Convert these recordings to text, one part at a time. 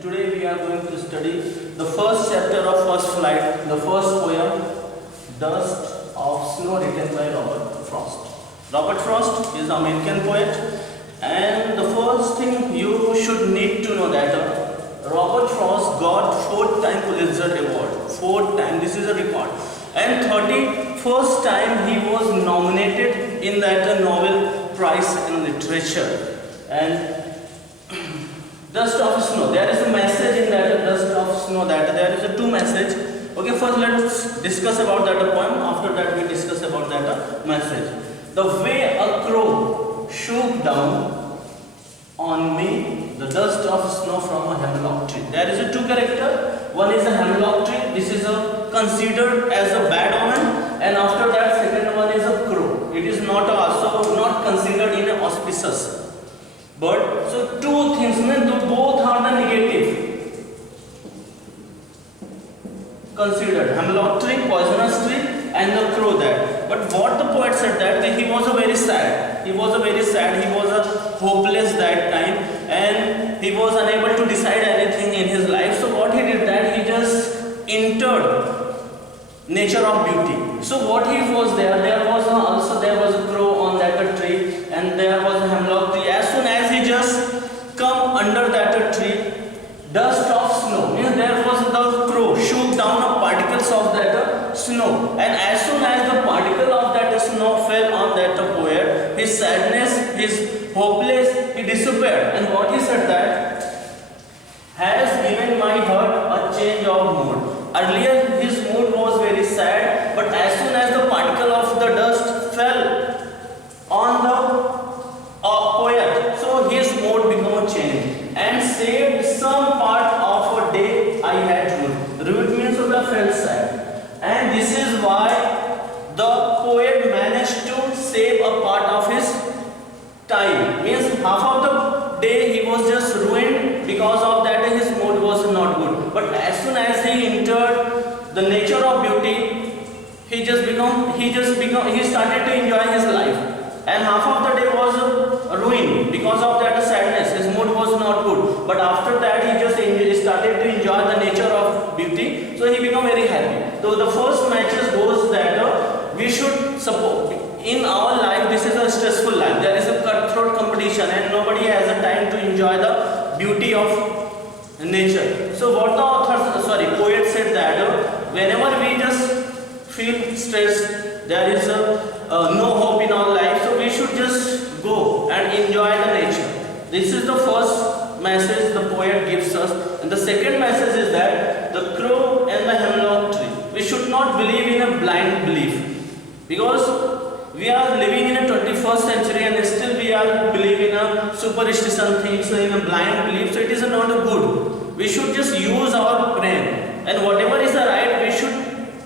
today we are going to study the first chapter of First Flight, the first poem, Dust of Snow, written by Robert Frost. Robert Frost is an American poet, and the first thing you should need to know that Robert Frost got 4-time Pulitzer Award. 4 times, this is a record. And 31st time he was nominated in that Nobel Prize in Literature. And Dust of Snow, there is a message in that Dust of Snow, that there is a 2 message. Okay, first let's discuss about that poem, after that we discuss about that message. The way a crow shook down on me the dust of snow from a hemlock tree. There is a 2 character. One is a hemlock tree. This is considered as a bad omen, and after that second one is a crow. It is not also not considered in an auspicious. But so 2 things, both are the negative considered: hemlock tree, poisonous tree, and the crow. That. But what the poet said that he was a very sad. He was a very sad. He was a hopeless that time, and he was unable to decide anything in his life. So what he did that he just entered nature of beauty. So what he was there was a crow on that tree, and there was a hemlock tree. As soon as he just come under that tree, dust of snow, means there was the crow shook down particles of that snow, and as soon as the particle of that snow fell on that poet, his sadness, his hopeless, he disappeared. And what he said that has given my heart a change of mood. Earlier his mood was very sad, but as soon as the particle of the dust fell on the poet, so his mood became changed and saved some part of a day I had ruined. Ruined means the felt sad, and this is why the poet managed to save a part of his time. Means half of the day he was just ruined because of that his mood was not good. But as soon as he entered the nature of beauty, he started to enjoy his life. And half of the day was ruined because of that sadness. His mood was not good. But after that he just started to enjoy the nature of beauty. So he became very happy. So the first message goes that we should support. In our life, this is a stressful life. There is a cutthroat competition, and nobody has a time to enjoy the beauty of nature. So what the poet said that whenever we just feel stressed, there is no hope in our life, so we should just go and enjoy the nature. This is the first message the poet gives us. And the second message is that the crow and the hemlock tree. We should not believe in a blind belief, because we are living in a 21st century and still we are believing in a superstition things, in a blind belief. So it is not a good. We should just use our brain, and whatever is the right, we should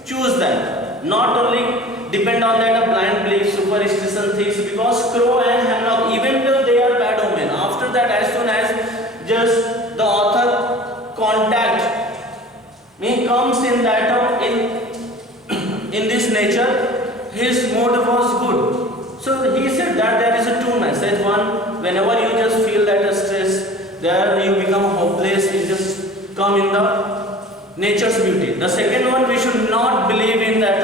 choose that. Not only depend on that blind belief, superstition things, because crow and hemlock, even though they are bad omen, after that as soon as just the author contact comes in that in this nature, his mood was good. So he said that there is a 2 message. One, whenever you just feel that stress, there you become hopeless, you just come in the nature's beauty. The second one, we should not believe in that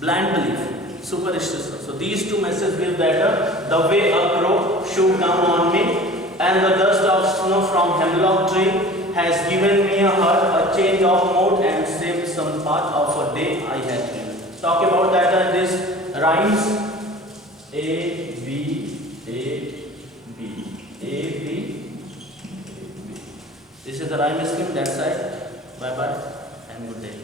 blind belief, superstition. So these 2 messages give that the way a crow shook down on me, and the dust of snow from hemlock tree has given me a change of mood and saved some part of a day I had ruined. Talk about that this rhymes A, B, A, B, A, B, A, B. This is the rhyme scheme. That's it. Bye bye and good day.